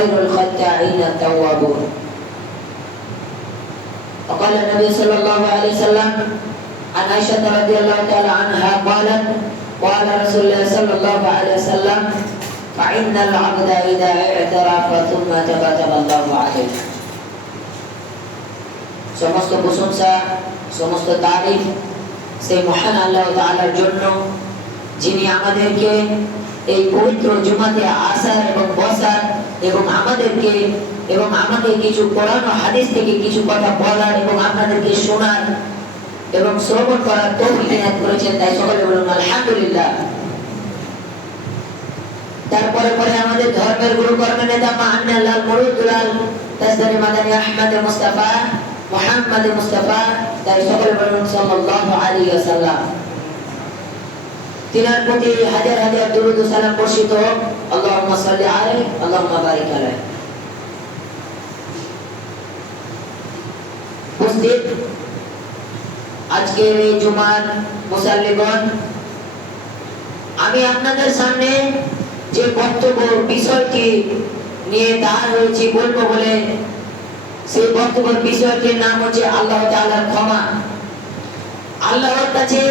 وخير الخطائين التوابون. وقال النبي صلى الله عليه وسلم عن عائشة رضي الله تعالى عنها قالت قال رسول الله صلى الله عليه وسلم فإن العبد إذا اعترف ثم تاب تاب الله عليه. সমস্ত প্রশংসা সমস্ত তারিফ সেই মহান আল্লাহ তাআলার জন্য, যিনি আমাদেরকে এই পবিত্র জুমাতে আসার এবং বসার এবং আমাদেরকে এবং আমাকে কিছু কোরআন ও হাদিস থেকে কিছু কথা বলার এবং আপনাদেরকে শোনার এবং শ্রবণ করার তৌফিক এনায়েত করেছেন। তাই সকলে বলুন আলহামদুলিল্লাহ। তারপরে পরে আমাদের ধর্মের গুরু কর্মের নেতা মাআন্নাল্লাহ মুরুদুলাল তাজদারি মাদানী আহমদ মুস্তাফা মুহাম্মদ মুস্তাফা, তাই সকলে বলুন সাল্লাল্লাহু আলাইহি ওয়াসাল্লাম। তিনার প্রতি হাজার হাজার দুরূদ ও সালাম বর্ষিত হোক। আল্লাহুম্মা সাল্লি আলাইহি আল্লাহুম্মা বারিক আলাইহি। উপস্থিত আজকের এই জুমার মুসাল্লিগণ, আমি আপনাদের সামনে যে বক্তব্য বিষয়টি নিয়ে দাঁড় হয়েছি বলবো বলে, সেই বক্তব্যের বিষয়টির নাম হচ্ছে আল্লাহ তাআলার ক্ষমা। আল্লাহর কাছে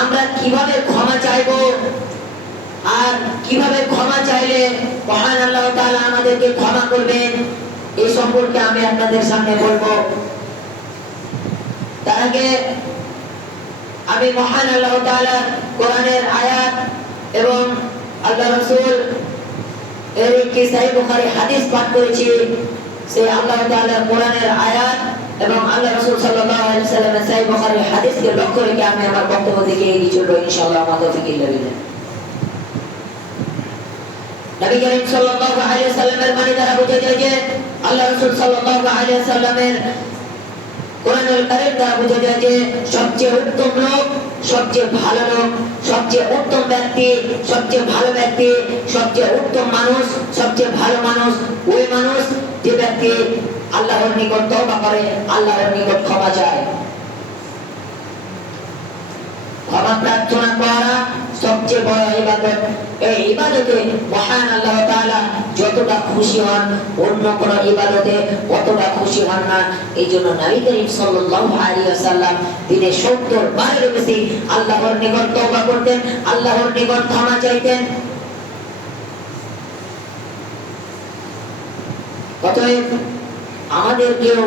আমরা কিভাবে ক্ষমা চাইব আর কিভাবে ক্ষমা চাইলে মহান আল্লাহ তাআলা আমাদেরকে ক্ষমা করবেন, এই সম্পর্কে আমি আপনাদের সামনে বলবো। তার আগে আমি মহান আল্লাহ তাআলার কোরআনের আয়াত এবং আল্লাহ রাসূল এর একটি সহিহ বুখারী হাদিস পাঠ করেছি। সেই আল্লাহ তাআলার কোরআনের আয়াত এবং আল্লাহ রাসূল সাল্লাল্লাহু আলাইহি ওয়াসাল্লামের সহিহ বুখারী হাদিসকে লক্ষ্য রেখে আমি আমার বক্তব্য দিকে এগিয়ে চলব ইনশাআল্লাহ। মাতফিকিল্লাহ বিল্লাহ। নবী করিম সাল্লাল্লাহু আলাইহি ওয়াসাল্লামের বাণী দ্বারা বোঝা যায় যে আল্লাহ রাসূল সাল্লাল্লাহু আলাইহি ওয়াসাল্লামের কোরআনুল কারীম দ্বারা বোঝা যায় যে সবচেয়ে উত্তম লোক, সবচেয়ে ভালো লোক, সবচেয়ে উত্তম ব্যক্তি, সবচেয়ে ভালো ব্যক্তি, সবচেয়ে উত্তম মানুষ, সবচেয়ে ভালো মানুষ ওই মানুষ যে ব্যক্তি আল্লাহর নিকট তওবা করে, আল্লাহর নিকট ক্ষমা চায়। ক্ষমা প্রার্থনা করা সবচেয়ে বড় ইবাদত। এই ইবাদতে মহান আল্লাহ তাআলা যতটা খুশি হন অন্য কোন ইবাদতে অতটা খুশি হন না। এই জন্য নবী করিম সাল্লাল্লাহু আলাইহি ওয়াসাল্লাম দিনে 70 বারের বেশি আল্লাহর নিকট তওবা করতেন, আল্লাহর নিকট ক্ষমা চাইতেন। অতএব আমাদেরকেও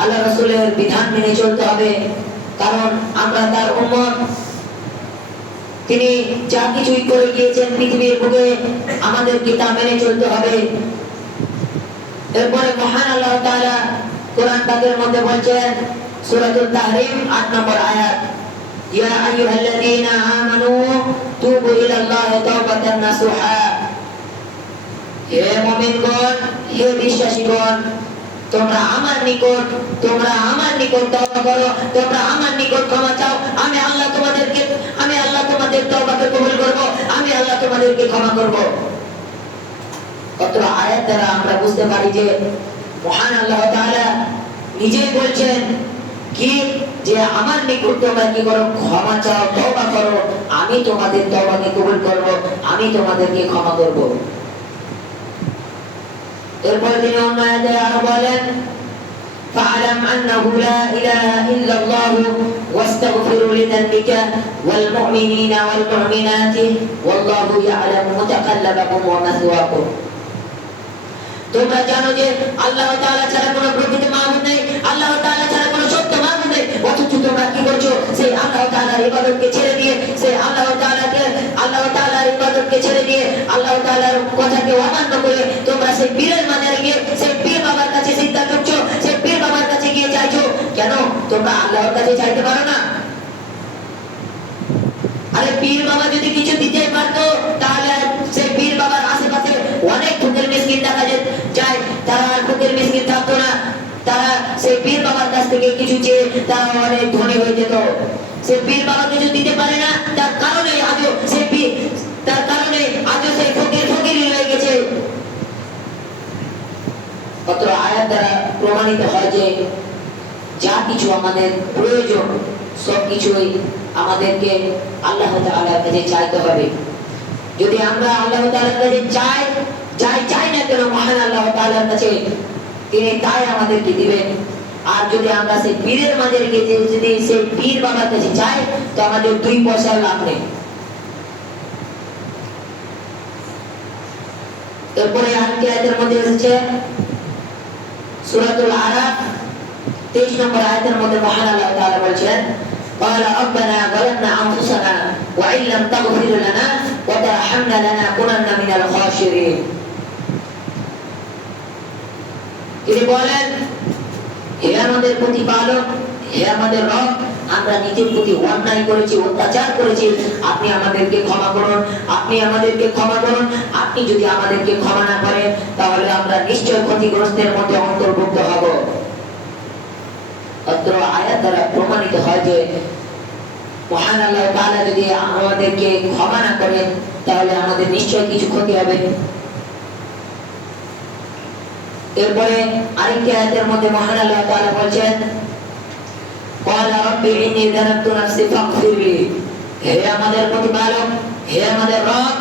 আল্লাহ রাসূলের বিধান মেনে চলতে হবে, কারণ আমরা তার উম্মত। তিনি যা কিছুই করে গিয়েছেন পৃথিবীর বুকে আমাদেরকে তা মেনে চলতে হবে। এরপরে মহান আল্লাহ তাআলা কোরআন পাকের মধ্যে বলছেন, সূরাতুল তাহরীম ৮ নম্বর আয়াত, ইয়া আইয়ুহাল্লাযীনা আমানু তুবু ইলাল্লাহি তাওবাতান নাসুহা। হে মুমিনগণ, হে বিশ্বাসীগণ, তোমরা আমার নিকট তওবা করো, তোমরা আমার নিকট ক্ষমা চাও। আমি আল্লাহ তোমাদের তওবাকে কবুল করব, আমি আল্লাহ তোমাদেরকে ক্ষমা করব। কত আয়াত দ্বারা আমরা বুঝতে পারি যে মহান আল্লাহ তাআলা নিজেই বলছেন কি, যে আমার নিকট তোমরা কি করো, ক্ষমা চাও, তওবা করো, আমি তোমাদের তওবাকে কবুল করব, আমি তোমাদেরকে ক্ষমা করব। এরপর তিনি অন্য আয়াতে আরো বলেন, فاعلم أنه لا إله إلا الله واستغفر لذنبك والمؤمنين والمؤمنات والله يعلم متقلبكم ومثواكم। তোমরা জানো যে আল্লাহ তাআলা ছাড়া কোনো প্রকৃত মাবুদ নেই, আল্লাহ তাআলা ছাড়া কোনো সত্য মাবুদ নেই, অথচ তোমরা কি করছো, সেই আল্লাহ তাআলার ইবাদতকে ছেড়ে দিয়ে, সেই আল্লাহ তাআলার ইবাদতকে ছেড়ে দিয়ে, আল্লাহ তাআলার কথাকে অমান্য করে তোমরা সেই পীরের মাজারে গিয়ে সেই পীর বাবার কাছে সিজদা করছো, সেই পীর বাবার কাছে গিয়ে চাইছো। কেন তোমরা আল্লাহর কাছে চাইতে পারো না? আরে পীর বাবা যদি কিছু দিতে পারতো তাহলে সেই পীর বাবার আশেপাশে অনেক ফকির মিসকিন দেখা যায়, তারা ফকির মিসকিন থাকতো না, তারা সেই পীর বাবার কাছ থেকে কিছু চেয়ে তারা অনেক ধনী হয়ে যেত। সেই পীর বাবা কিছু দিতে পারে না, তার কারণে আজও সেই ফকিরই রয়ে গেছে। পত্র আয়াত দ্বারা প্রমাণিত হয় যে যা কিছু আমাদের প্রয়োজন সবকিছুই আমাদেরকে আল্লাহ তাআলার কাছে চাইতে হবে। যদি আমরা আল্লাহ তাআলার কাছে চাই, যাই চাই না কেন মহান আল্লাহ তাআলার কাছে তিনি তাই আমাদেরকে দিবেন। আর যদি আমরা সেই পীরের মাঝে গিয়ে যদি সেই পীর বাবার কাছে চাই তো আমাদের 2 পয়সা লাভ নেই। এরপরে আরেকটি আয়াতের মধ্যে এসেছে সূরাতুল আরাফ 23 নম্বর আয়াতের মধ্যে মহান আল্লাহ তাআলা বলেছেন قال ربنا ظلمنا انفسنا وان لم تغفر لنا وترحمنا لنكونن من الخاسرين। তিনি বলেন হে আমাদের প্রতিপালক, হে আমাদের রব, আমরা নিজের প্রতি অন্যায় করেছি, অত্যাচার করেছি, আপনি আমাদেরকে ক্ষমা করুন, আপনি আমাদেরকে ক্ষমা করুন। আপনি যদি আমাদেরকে ক্ষমা না করেন তাহলে আমরা নিশ্চয় ক্ষতিগ্রস্তের মধ্যে অন্তর্ভুক্ত হব। অত্র আয়াত দ্বারা প্রমাণিত হয় যে মহান আল্লাহ তাআলা যদি আমাদেরকে ক্ষমা না করেন তাহলে আমাদের নিশ্চয় কিছু ক্ষতি হবে। এরপরে আরেকটি আয়াতের মধ্যে মহান আল্লাহ তাআলা বলেন قال رب إني ظلمت نفسي فاغفر لي। হে আমাদের প্রতিপালক, হে আমাদের রব,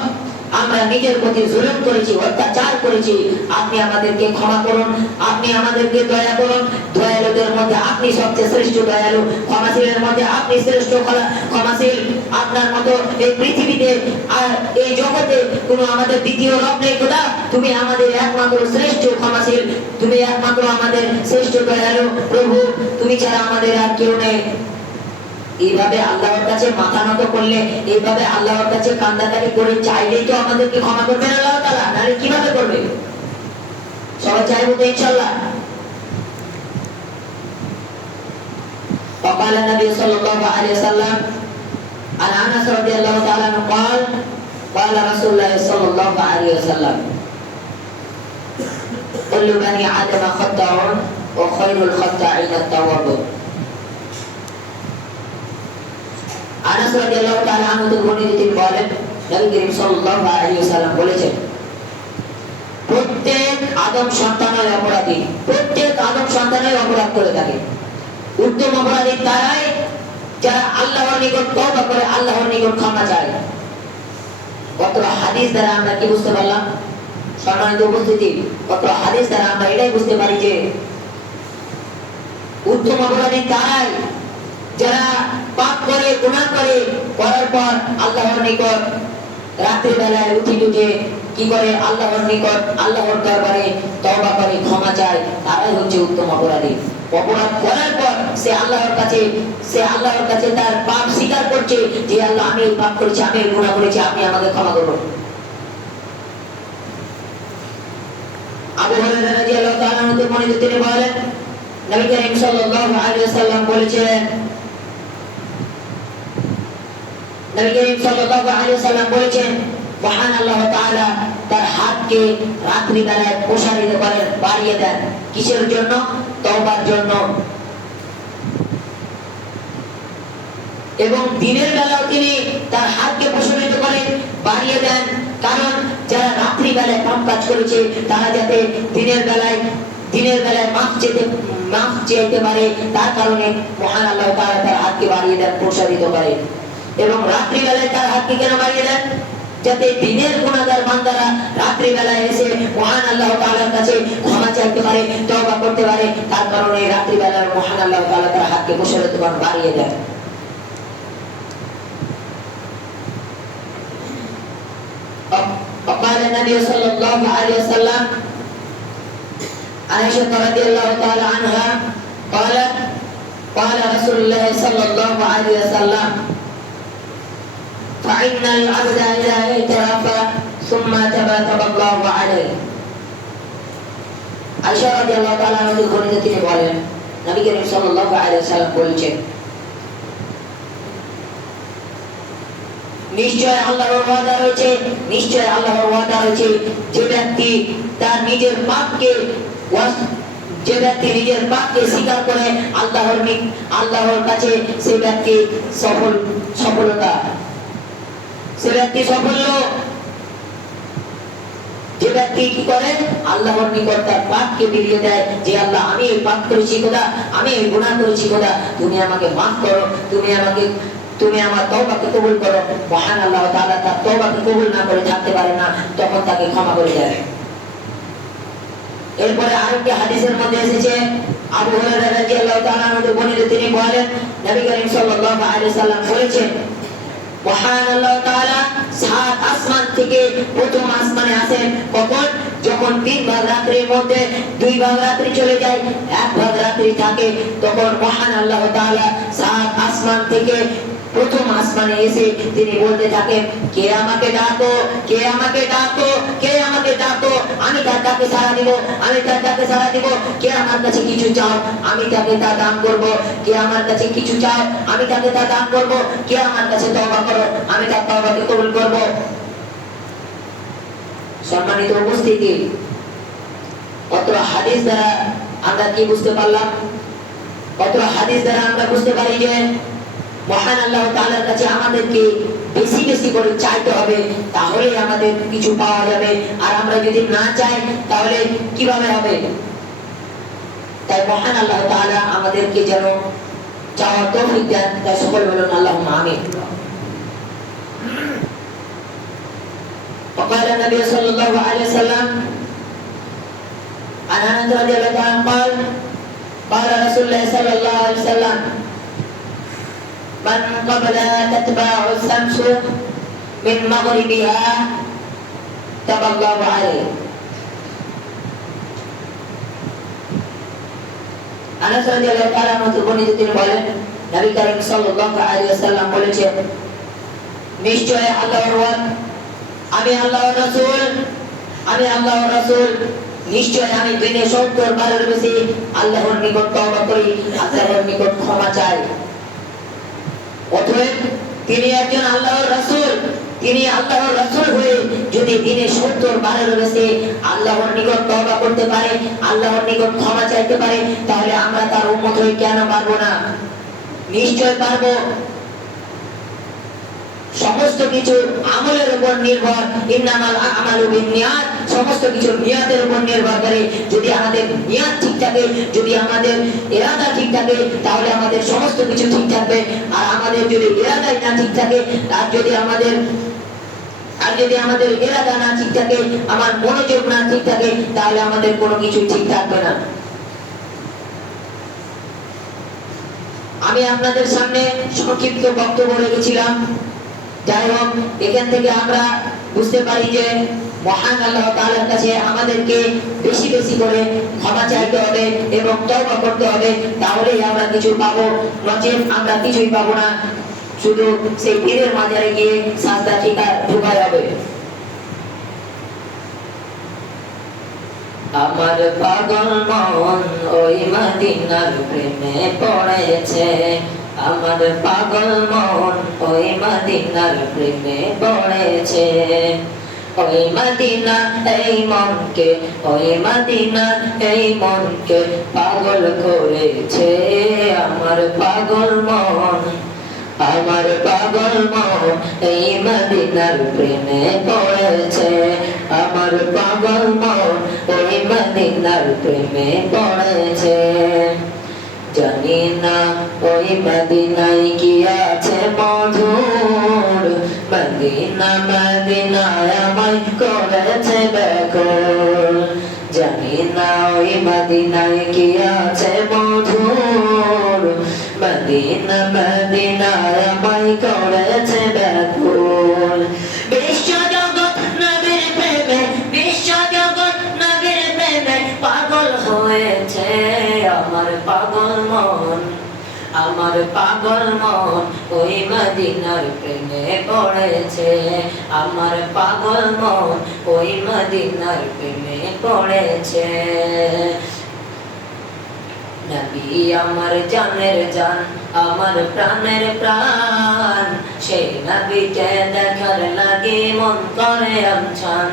আমরা নিজের প্রতি জুলুম করেছি, অত্যাচার করেছি, আপনি আমাদেরকে ক্ষমা করুন, আপনি আমাদেরকে দয়া করুন। দয়ালুদের মধ্যে আপনি সবচেয়ে শ্রেষ্ঠ দয়ালু, ক্ষমাশীলের মধ্যে আপনি শ্রেষ্ঠ ক্ষমাশীল। আপনার মতো এই পৃথিবীতে আর এই জগতে কোনো আমাদের দ্বিতীয় রব নেই খোদা, তুমি আমাদের একমাত্র শ্রেষ্ঠ ক্ষমাশীল, তুমি একমাত্র আমাদের শ্রেষ্ঠ দয়ালু প্রভু, তুমি ছাড়া আমাদের আর কেউ নেই। এইভাবে আল্লাহর কাছে মাথা নত করলে, এইভাবে আল্লাহর কাছে কান্দাকাটি করে চাইলেই তো আমাদেরকে ক্ষমা করবেন আল্লাহ তাআলা, নাহলে কিভাবে করবে? সবাই চাইবো তো ইনশাআল্লাহ। وقال النبي صلى الله عليه وسلم عن انس رضي الله تعالى عنه قال قال رسول الله صلى الله عليه وسلم كل بني آدم خطاء وخير الخطائين التوابون। আনাস রাদিয়াল্লাহু তাআলা আনহু থেকে বর্ণিত তিনি বলেন নবী করিম সাল্লাল্লাহু আলাইহি ওয়াসাল্লাম বলেছেন প্রত্যেক আদম সন্তানই অপরাধী, প্রত্যেক আদম সন্তানই অপরাধ করে থাকে। উত্তম অপরাধী তারাই যারা আল্লাহর নিকট তওবা করে, আল্লাহর নিকট ক্ষমা চায়। কত হাদিস দ্বারা আমরা কি বুঝতে পারলাম? সম্মানিত উপস্থিতি, কত হাদিস দ্বারা আমরা এটাই বুঝতে পারি যে উত্তম অপরাধী তারাই যারা পাপ করে, গুনাহ করে, করার পর আল্লাহর নিকট রাতের বেলায় উঠে কি করে আল্লাহর নিকট, আল্লাহর দরবারে তওবা করে, ক্ষমা চায়, তারাই হচ্ছে উত্তম অপরাধী। অপরাধ করার পর সে আল্লাহর কাছে তার পাপ স্বীকার করছে যে আল্লাহ আমি এই পাপ করেছি, আমি এই গুনাহ করেছি, আপনি আমাকে ক্ষমা করুন। আবু হুরায়রা রাদিয়াল্লাহু তাআলা আনহু বর্ণিত তিনি বলেন নবী করিম সাল্লাল্লাহু আলাইহি ওয়াসাল্লাম বলেছেন, নবী করিম সাল্লাল্লাহু আলাইহি ওয়াসাল্লাম বলেছেন মহান আল্লাহ তাআলা তার হাতকে রাত্রি বেলায় প্রসারিত করেন, বাড়িয়ে দেন। কিসের জন্য? তওবার জন্য। এবং দিনের বেলাও তিনি তার হাতকে প্রসারিত করেন, বাড়িয়ে দেন, কারণ যারা রাত্রি বেলায় পাপ কাজ করেছে তারা যাতে দিনের বেলায় মাফ চাইতে পারে, তার কারণে মহান আল্লাহ তাআলা তার হাতকে বাড়িয়ে দেন, প্রসারিত করেন। এবং রাত্রি বেলায় তার হাতকে কেন বাড়িয়ে দেন? যাতে দিনের গুনাহগার বান্দারা রাত্রি বেলায় এসে মহান আল্লাহ তাআলার কাছে ক্ষমা চাইতে পারে, তওবা করতে পারে, তার কারণে রাত্রি বেলায় মহান আল্লাহ তাআলা তার হাতকে প্রসারিত করেন, বাড়িয়ে দেন। وقال النبي صلى الله عليه وسلم عائشة رضي الله تعالى عنها قالت قال رسول الله صلى الله عليه وسلم فإن العبد إذا اعترف ثم تاب الله عليه। আয়েশা রাদিয়াল্লাহু তাআলা আনহা বর্ণিত তিনি বলেন নবী করিম সাল্লাল্লাহু আলাইহি ওয়াসাল্লাম বলেছেন নিশ্চয় আল্লাহর ওয়াদা রয়েছে যে ব্যক্তি নিজের পাপকে স্বীকার করে আল্লাহর কাছে সে ব্যক্তি সফলতা, সে ব্যক্তি সাফল্য। যে ব্যক্তি কি করে আল্লাহর নিকট তার পাপকে বিলিয়ে দেয় যে আল্লাহ আমি এই পাপ করেছি খোদা, আমি এই গুনাহ করেছি খোদা, তুমি আমাকে মাফ করো, তুমি আমার তওবাকে কবুল করো। মহান আল্লাহ তাআলা তার তওবাকে কবুল না করে থাকতে পারে না, তখন তাকে ক্ষমা করে দেয়। এরপরে আরেকটি হাদিসের মধ্যে এসেছে আবু হুরায়রা রাদিয়াল্লাহু তাআলা আনহু বর্ণিত, তিনি বলেন নবী করিম সাল্লাল্লাহু আলাইহি সাল্লাম বলেছেন, মহান আল্লাহ তাআলা সাত আসমান থেকে প্রথম আসমানে আসেন কখন? যখন 3 ভাগ রাত্রির মধ্যে 2 ভাগ রাত্রি চলে যায়, 1 ভাগ রাত্রি থাকে, তখন মহান আল্লাহ তাআলা সাত আসমান থেকে প্রথম আসমানে এসে তিনি বলতে থাকেন, কে আমাকে ডাকো, কে আমাকে ডাকো, কে আমাকে ডাকো, আমি তার ডাকে সাড়া দিব, আমি তার ডাকে সাড়া দিব। কে আমার কাছে কিছু চাও, আমি তাকে তা দান করব। কে আমার কাছে কিছু চাও, আমি তাকে তা দান করব। কে আমার কাছে তওবা করো, আমি তার তওবাকে কবুল করব। সম্মানিত উপস্থিতি, অত্র হাদিস দ্বারা আমরা কি বুঝতে পারলাম? অত্র হাদিস দ্বারা আমরা বুঝতে পারি যে মহান আল্লাহ তাআলার কাছে আমাদেরকে বেশি বেশি করে চাইতে হবে, তাহলে আমাদের কিছু পাওয়া যাবে। আর আমরা যদি না চাই তাহলে কিভাবে হবে? তাই মহান আল্লাহ তাআলা আমাদেরকে যেন চাওয়ার তৌফিক দেন। তাই সকলে বলুন আল্লাহুম্মা আমিন। وقال النبي صلى الله عليه وسلم عن انس رضي الله عنه قال قال رسول الله صلى الله عليه وسلم من قبل تتبع الشمس من مغربها تاب الله عليه। আনাস রাদিয়াল্লাহু তাআলা থেকে বর্ণিত, তিনি বলেন নবী করিম সাল্লাল্লাহু আলাইহি ওয়াসাল্লাম বলেছেন, নিশ্চয় আল্লাহর ওয়াদ, আমি আল্লাহর রাসূল, আমি আল্লাহর রাসূল, নিশ্চয় আমি দিনে 70 বারের বেশি আল্লাহর নিকট তওবা করি, আল্লাহর নিকট ক্ষমা চাই। অতএব তিনি একজন আল্লাহর রাসূল, তিনি আল্লাহর রাসূল হয়ে যদি দিনে 70 বারের বেশি আল্লাহর নিকট তওবা করতে পারে, আল্লাহর নিকট ক্ষমা চাইতে পারে, তাহলে আমরা তার উম্মত হয়ে কেন পারবো না? নিশ্চয় পারবো। সমস্ত কিছু আমলের উপর নির্ভর, ইন্নামাল আমালু বিন্নিয়াত, সমস্ত কিছু নিয়তের উপর নির্ভর করে। যদি আমাদের নিয়ত ঠিক থাকে, যদি আমাদের ইরাদা ঠিক থাকে, তাহলে আমাদের সমস্ত কিছু ঠিক থাকবে। আর আমাদের যদি ইরাদাই না ঠিক থাকে, আর যদি আমাদের ইরাদা না ঠিক থাকে, আমার মনোযোগ না ঠিক থাকে, তাহলে আমাদের কোনো কিছু ঠিক থাকবে না। আমি আপনাদের সামনে সংক্ষিপ্ত বক্তব্য রেখেছিলাম। যাই হোক, এখান থেকে আমরা বুঝতে পারি যে মহান আল্লাহ তাআলার কাছে আমাদেরকে বেশি বেশি করে ক্ষমা চাইতে হবে এবং তওবা করতে হবে, তাহলেই আমরা কিছু পাবো, নচেত আমরা কিছুই পাবো না। শুধু সেই পীরের মাজারে গিয়ে সাজদা ঢুকা যাবে। আমার পাগল মন ওই মদিনার প্রেমে পড়েছে, আমার পাগল মন ওই মদিনার প্রেমে পড়েছে। ওই মদিনা এই মনকে, ওই মদিনা এই মনকে পাগল করেছে। আমার পাগল মন, আমার পাগল মন এই মদিনার প্রেমে পড়েছে। আমার পাগল মন ওই মদিনার প্রেমে পড়েছে। জানি না ওই মদিনায় কি আছে মধুর, মদিনা মদিনায় আমায় করেছে ব্যাকুল। জানি না ওই মদিনায় কি আছে মধুর, মদিনা মদিনায় আমায় করেছে ব্যাকুল। বিশ্ব জগৎ নবীর প্রেমে, বিশ্ব জগৎ নবীর প্রেমে পাগল হয়েছে। আমার পাগল মন, আমার পাগল মন ওই মদিনার প্রেমে পড়েছে। আমার পাগল মন ওই মদিনার প্রেমে পড়েছে। নবী আমার জানের জান, আমার প্রাণের প্রাণ, সেই নবীকে দেখার লাগে মন করে আমছান।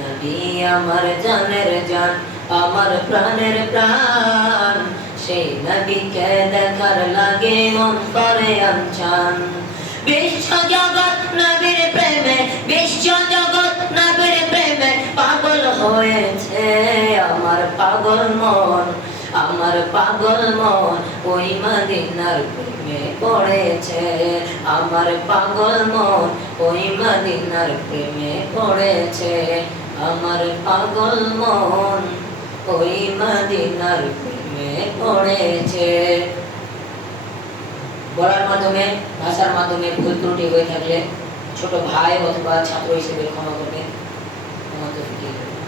নবী আমার জানের জান, আমার প্রাণের প্রাণ, সেই নবীকে দেখার লাগে মন করে আমছান। বিশ্ব জগৎ নবীর প্রেমে, বিশ্ব জগৎ নবীর প্রেমে পাগল হয়েছে। আমার পাগল মন, আমার পাগল মন ওই মদিনার প্রেমে পড়েছে। আমার পাগল মন ওই মদিনার প্রেমে পড়েছে। আমার পাগল মন ওই মদিনার প্রেমে পড়েছে। বলার মাধ্যমে, ভাষার মাধ্যমে ভুল ত্রুটি হয়ে থাকলে ছোট ভাই অথবা ছাত্র হিসেবে ক্ষমা করবে।